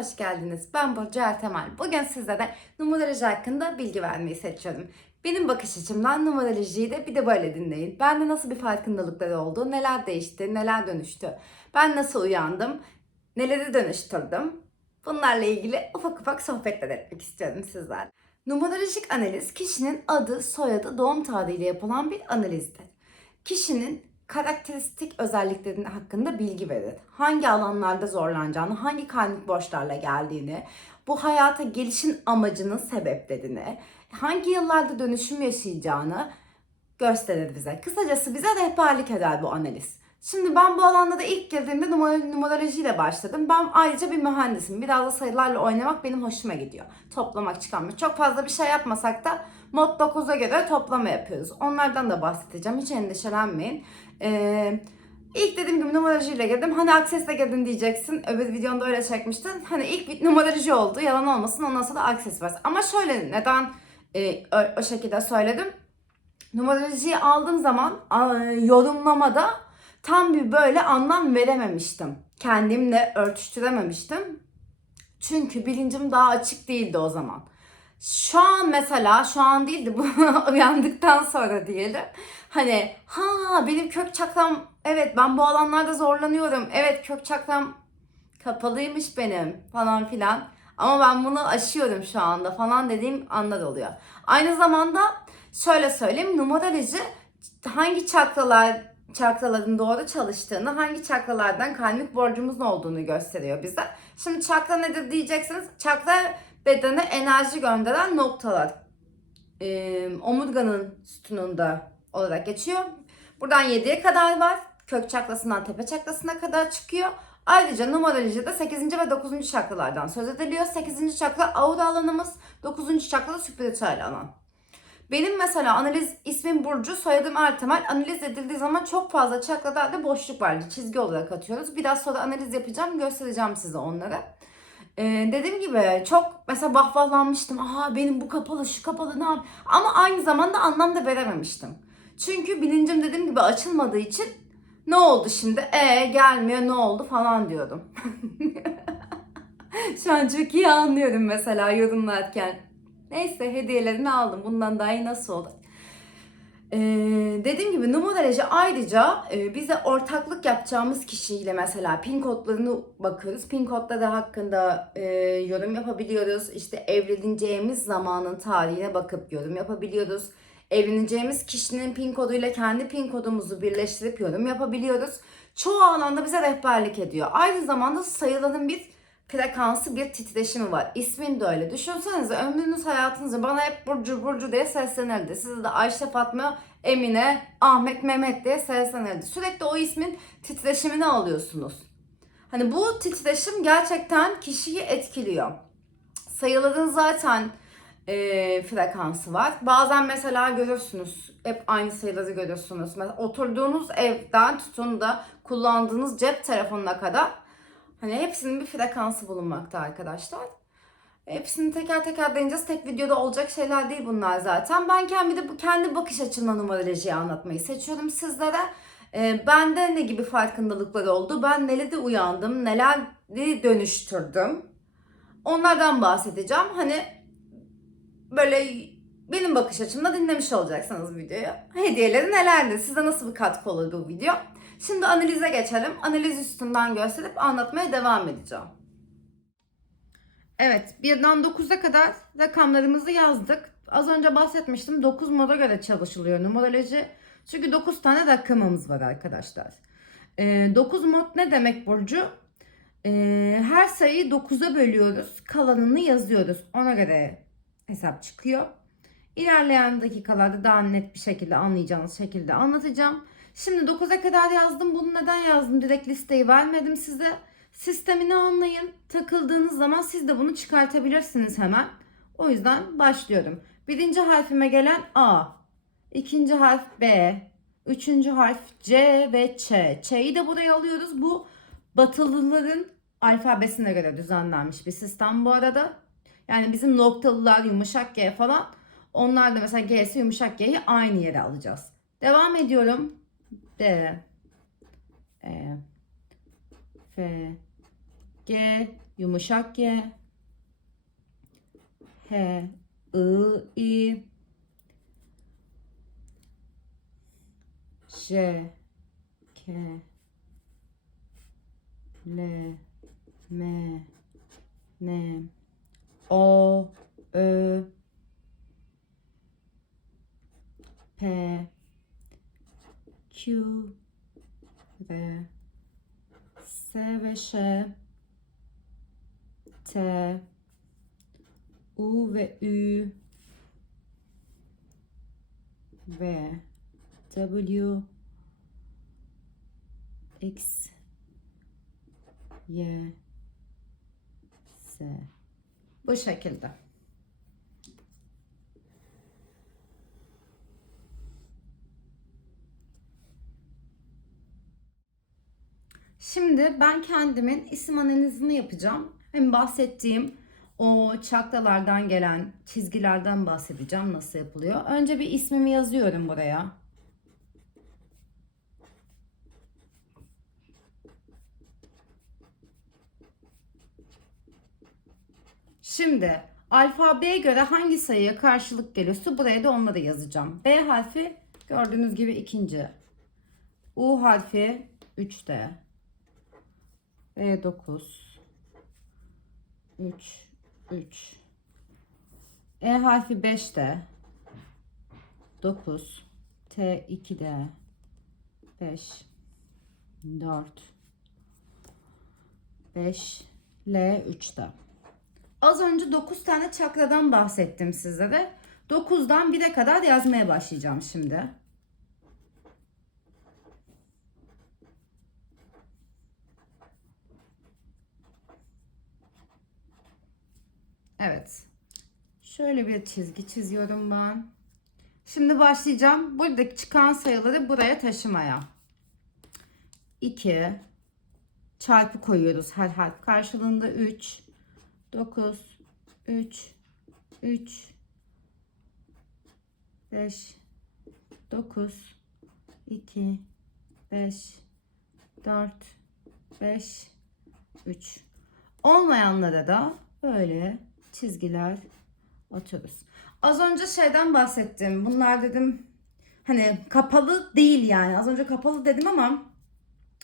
hoş geldiniz. Ben Burcu Ertemel. Bugün sizlere numeroloji hakkında bilgi vermeyi seçiyorum. Benim bakış açımdan numerolojiyi de bir de böyle dinleyin. Bende nasıl bir farkındalıkları oldu, neler değişti, neler dönüştü. Ben nasıl uyandım, neleri dönüştürdüm. Bunlarla ilgili ufak ufak sohbetler etmek istiyorum sizlerle. Numerolojik analiz kişinin adı, soyadı, doğum tarihiyle yapılan bir analizdir. Kişinin karakteristik özelliklerinin hakkında bilgi verir. Hangi alanlarda zorlanacağını, hangi karmik borçlarla geldiğini, bu hayata gelişin amacının sebeplerini, hangi yıllarda dönüşüm yaşayacağını gösterir bize. Kısacası bize rehberlik eder bu analiz. Şimdi ben bu alanda da ilk girdiğimde numer- numerolojiyle başladım. Ben ayrıca bir mühendisim. Biraz da sayılarla oynamak benim hoşuma gidiyor. Toplamak, çıkarmak. Çok fazla bir şey yapmasak da mod 9'a göre toplama yapıyoruz. Onlardan da bahsedeceğim. Hiç endişelenmeyin. Ee, ilk dediğim gibi numerolojiyle girdim. Hani Access'le girdin diyeceksin. Öbür videonda öyle çekmiştin. Hani ilk bir numeroloji oldu. Yalan olmasın. Ondan sonra da Access var. Ama şöyle neden e, o, o şekilde söyledim. Numerolojiyi aldığım zaman a, yorumlamada tam bir böyle anlam verememiştim. Kendimle örtüştürememiştim. Çünkü bilincim daha açık değildi o zaman. Şu an mesela şu an değildi bu uyandıktan sonra diyelim. Hani ha benim kök çakram evet ben bu alanlarda zorlanıyorum. Evet kök çakram kapalıymış benim falan filan. Ama ben bunu aşıyorum şu anda falan dediğim anlar oluyor. Aynı zamanda şöyle söyleyeyim numeroloji hangi çakralar çakraların doğru çalıştığını, hangi çakralardan karmik borcumuzun olduğunu gösteriyor bize. Şimdi çakra nedir diyeceksiniz. Çakra bedene enerji gönderen noktalar. Ee, omurganın sütununda olarak geçiyor. Buradan 7'ye kadar var. Kök çakrasından tepe çakrasına kadar çıkıyor. Ayrıca numerolojide 8. ve 9. çakralardan söz ediliyor. 8. çakra aura alanımız, 9. çakra spiritüel alan. Benim mesela analiz ismim Burcu, soyadım Ertemel. Analiz edildiği zaman çok fazla çakralarda boşluk vardı. Çizgi olarak atıyoruz. Biraz sonra analiz yapacağım, göstereceğim size onları. Ee, dediğim gibi çok mesela bahvahlanmıştım. Aha benim bu kapalı, şu kapalı ne yap? Ama aynı zamanda anlam da verememiştim. Çünkü bilincim dediğim gibi açılmadığı için ne oldu şimdi? E gelmiyor ne oldu falan diyordum. Şu an çok iyi anlıyorum mesela yorumlarken. Neyse hediyelerini aldım. Bundan daha iyi nasıl olur? Ee, dediğim gibi numeroloji ayrıca e, bize ortaklık yapacağımız kişiyle mesela pin kodlarını bakıyoruz. Pin kodları hakkında e, yorum yapabiliyoruz. İşte evleneceğimiz zamanın tarihine bakıp yorum yapabiliyoruz. Evleneceğimiz kişinin pin koduyla kendi pin kodumuzu birleştirip yorum yapabiliyoruz. Çoğu alanda bize rehberlik ediyor. Aynı zamanda sayıların bir frekansı bir titreşimi var. İsmin de öyle. Düşünsenize ömrünüz hayatınızda bana hep Burcu Burcu diye seslenirdi. Size de Ayşe Fatma, Emine, Ahmet, Mehmet diye seslenirdi. Sürekli o ismin titreşimini alıyorsunuz. Hani bu titreşim gerçekten kişiyi etkiliyor. Sayıların zaten e, frekansı var. Bazen mesela görürsünüz. Hep aynı sayıları görürsünüz. Mesela oturduğunuz evden tutun da kullandığınız cep telefonuna kadar Hani hepsinin bir frekansı bulunmakta arkadaşlar. Hepsini teker teker deneyeceğiz. Tek videoda olacak şeyler değil bunlar zaten. Ben kendi de kendi bakış açımdan numerolojiyi anlatmayı seçiyorum sizlere. Ee, bende ne gibi farkındalıklar oldu? Ben neleri uyandım? Neleri dönüştürdüm? Onlardan bahsedeceğim. Hani böyle benim bakış açımda dinlemiş olacaksınız videoyu. Hediyeleri nelerdi? Size nasıl bir katkı olur bu video? Şimdi analize geçelim. Analiz üstünden gösterip anlatmaya devam edeceğim. Evet, 1'den 9'a kadar rakamlarımızı yazdık. Az önce bahsetmiştim 9 moda göre çalışılıyor numeroloji. Çünkü 9 tane rakamımız var arkadaşlar. Ee, 9 mod ne demek Burcu? Ee, her sayıyı 9'a bölüyoruz. Kalanını yazıyoruz. Ona göre hesap çıkıyor. İlerleyen dakikalarda daha net bir şekilde anlayacağınız şekilde anlatacağım. Şimdi 9'a kadar yazdım. Bunu neden yazdım? Direkt listeyi vermedim size. Sistemini anlayın. Takıldığınız zaman siz de bunu çıkartabilirsiniz hemen. O yüzden başlıyorum. Birinci harfime gelen A. ikinci harf B. Üçüncü harf C ve Ç. Ç'yi de buraya alıyoruz. Bu Batılıların alfabesine göre düzenlenmiş bir sistem bu arada. Yani bizim noktalılar yumuşak G falan. Onlar da mesela G'si yumuşak G'yi aynı yere alacağız. Devam ediyorum. D E F G, yumuşak G. H, I, I. J, K, L, M, N, O, Ö, P, Q, R, S ve Ş, T, U ve Ü, V, W, X, Y, S. Bu şekilde. Şimdi ben kendimin isim analizini yapacağım. Hem bahsettiğim o çakralardan gelen çizgilerden bahsedeceğim nasıl yapılıyor. Önce bir ismimi yazıyorum buraya. Şimdi alfabeye göre hangi sayıya karşılık geliyorsa buraya da onları yazacağım. B harfi gördüğünüz gibi ikinci. U harfi 3'te. E9 3 3 E harfi 5'te 9 T 2'de 5 4 5 L 3'te Az önce 9 tane çakradan bahsettim sizlere. 9'dan 1'e kadar yazmaya başlayacağım şimdi. Evet. Şöyle bir çizgi çiziyorum ben. Şimdi başlayacağım. Buradaki çıkan sayıları buraya taşımaya. 2 çarpı koyuyoruz her harf karşılığında. 3 9 3 3 5 9 2 5 4 5 3 olmayanlara da böyle çizgiler atıyoruz. Az önce şeyden bahsettim. Bunlar dedim hani kapalı değil yani. Az önce kapalı dedim ama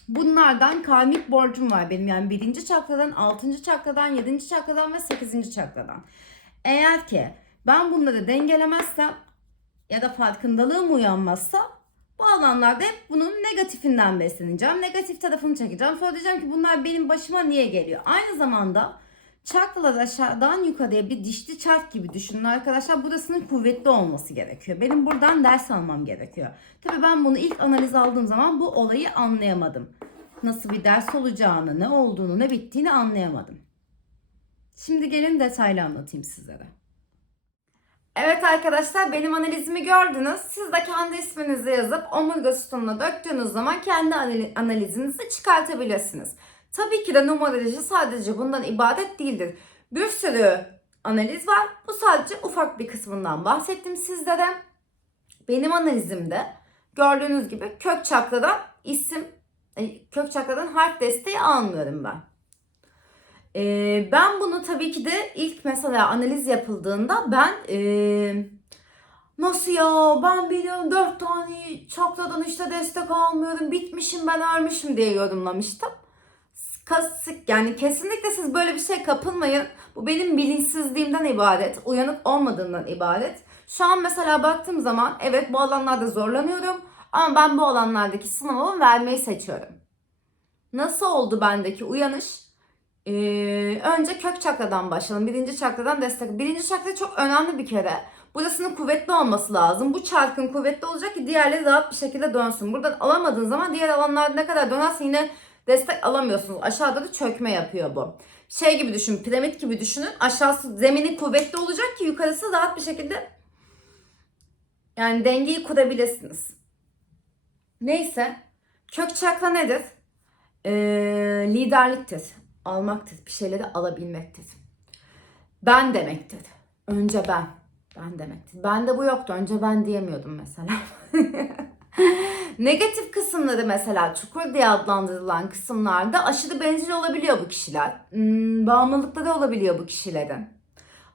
bunlardan karmik borcum var benim. Yani birinci çakradan, altıncı çakradan, yedinci çakradan ve sekizinci çakradan. Eğer ki ben bunları dengelemezsem ya da farkındalığım uyanmazsa bu alanlarda hep bunun negatifinden besleneceğim. Negatif tarafını çekeceğim. Sonra diyeceğim ki bunlar benim başıma niye geliyor? Aynı zamanda Çakralar aşağıdan yukarıya bir dişli çark gibi düşünün arkadaşlar. Burasının kuvvetli olması gerekiyor. Benim buradan ders almam gerekiyor. Tabii ben bunu ilk analiz aldığım zaman bu olayı anlayamadım. Nasıl bir ders olacağını, ne olduğunu, ne bittiğini anlayamadım. Şimdi gelin detaylı anlatayım sizlere. Evet arkadaşlar benim analizimi gördünüz. Siz de kendi isminizi yazıp omurga sütununa döktüğünüz zaman kendi analizinizi çıkartabilirsiniz. Tabii ki de numeroloji sadece bundan ibaret değildir. Bir sürü analiz var. Bu sadece ufak bir kısmından bahsettim sizlere. Benim analizimde gördüğünüz gibi kök çakradan isim, e, kök çakradan harf desteği almıyorum ben. Ee, ben bunu tabii ki de ilk mesela analiz yapıldığında ben ee, nasıl ya ben biliyorum dört tane çakradan işte destek almıyorum bitmişim ben ölmüşüm diye yorumlamıştım kasık yani kesinlikle siz böyle bir şey kapılmayın. Bu benim bilinçsizliğimden ibaret, uyanık olmadığımdan ibaret. Şu an mesela baktığım zaman evet bu alanlarda zorlanıyorum ama ben bu alanlardaki sınavımı vermeyi seçiyorum. Nasıl oldu bendeki uyanış? Ee, önce kök çakradan başlayalım. Birinci çakradan destek. Birinci çakra çok önemli bir kere. Burasının kuvvetli olması lazım. Bu çarkın kuvvetli olacak ki diğerleri rahat bir şekilde dönsün. Buradan alamadığın zaman diğer alanlarda ne kadar dönerse yine destek alamıyorsunuz. Aşağıda da çökme yapıyor bu. Şey gibi düşün, piramit gibi düşünün. Aşağısı zemini kuvvetli olacak ki yukarısı rahat bir şekilde yani dengeyi kurabilirsiniz. Neyse. Kök çakra nedir? Ee, liderliktir. Almaktır. Bir şeyleri alabilmektir. Ben demektir. Önce ben. Ben demektir. Bende bu yoktu. Önce ben diyemiyordum mesela. Negatif kısımları mesela çukur diye adlandırılan kısımlarda aşırı bencil olabiliyor bu kişiler. Hmm, bağımlılıkları olabiliyor bu kişilerin.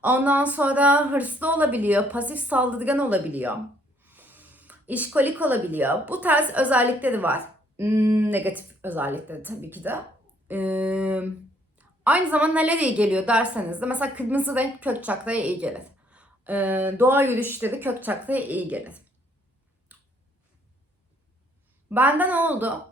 Ondan sonra hırslı olabiliyor, pasif saldırgan olabiliyor. İşkolik olabiliyor. Bu tarz özellikleri var. Hmm, negatif özellikleri tabii ki de. Ee, aynı zamanda neler iyi geliyor derseniz de mesela kırmızı renk kök çakraya iyi gelir. Ee, doğa yürüyüşleri kök çakraya iyi gelir. Bende ne oldu?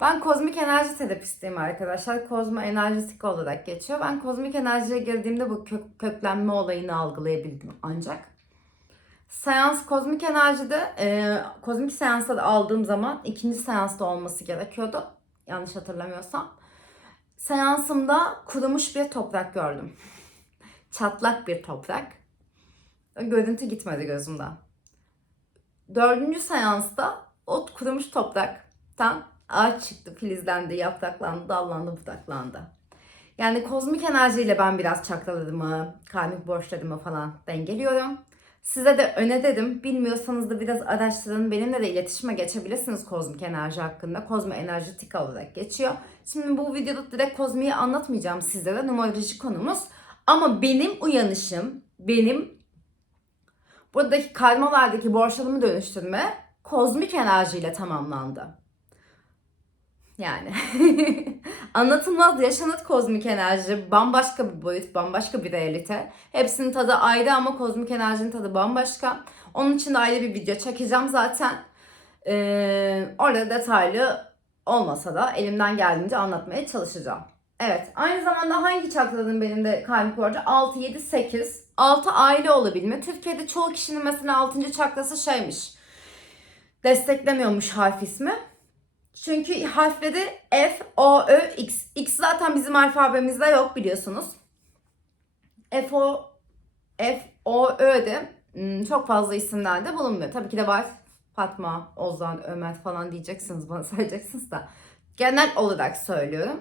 Ben kozmik enerji terapistiyim arkadaşlar. Kozmo enerjistik olarak geçiyor. Ben kozmik enerjiye girdiğimde bu kök, köklenme olayını algılayabildim ancak. Seans kozmik enerjide, e, kozmik seansta da aldığım zaman ikinci seansta olması gerekiyordu. Yanlış hatırlamıyorsam. Seansımda kurumuş bir toprak gördüm. Çatlak bir toprak. Görüntü gitmedi gözümden. Dördüncü seansta o kurumuş topraktan ağaç çıktı, filizlendi, yapraklandı, dallandı, budaklandı. Yani kozmik enerjiyle ben biraz çakralarımı, karmik borçlarımı falan dengeliyorum. Size de öne dedim. Bilmiyorsanız da biraz araştırın. Benimle de iletişime geçebilirsiniz kozmik enerji hakkında. Kozmo enerjitik olarak geçiyor. Şimdi bu videoda direkt kozmiyi anlatmayacağım sizlere. Numaroloji konumuz. Ama benim uyanışım, benim buradaki karmalardaki borçlarımı dönüştürme kozmik enerjiyle tamamlandı. Yani anlatılmaz yaşanır kozmik enerji bambaşka bir boyut, bambaşka bir realite. Hepsinin tadı ayrı ama kozmik enerjinin tadı bambaşka. Onun için de ayrı bir video çekeceğim zaten. Ee, orada detaylı olmasa da elimden geldiğince anlatmaya çalışacağım. Evet, aynı zamanda hangi çakraların benim de kalbim borcu? 6, 7, 8. 6 aile olabilme. Türkiye'de çoğu kişinin mesela 6. çakrası şeymiş. Desteklemiyormuş harf ismi. Çünkü harfleri F, O, Ö, X. X zaten bizim alfabemizde yok biliyorsunuz. F, O, F, O, Ö de hmm, çok fazla isimlerde bulunmuyor. Tabii ki de var. Fatma, Ozan, Ömer falan diyeceksiniz bana söyleyeceksiniz da. Genel olarak söylüyorum.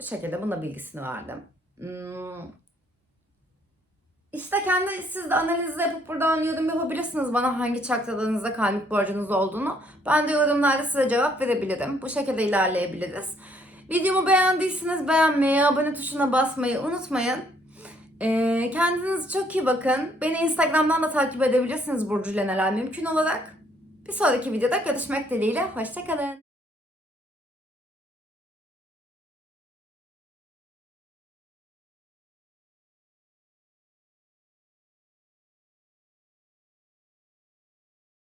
Bu şekilde buna bilgisini verdim. İşte kendi siz de analizi yapıp buradan yorum yapabilirsiniz bana hangi çakralarınızda kalbik borcunuz olduğunu. Ben de yorumlarda size cevap verebilirim. Bu şekilde ilerleyebiliriz. Videomu beğendiyseniz beğenmeyi, abone tuşuna basmayı unutmayın. Ee, kendinize çok iyi bakın. Beni Instagram'dan da takip edebilirsiniz Burcu Leneler mümkün olarak. Bir sonraki videoda görüşmek dileğiyle. Hoşçakalın.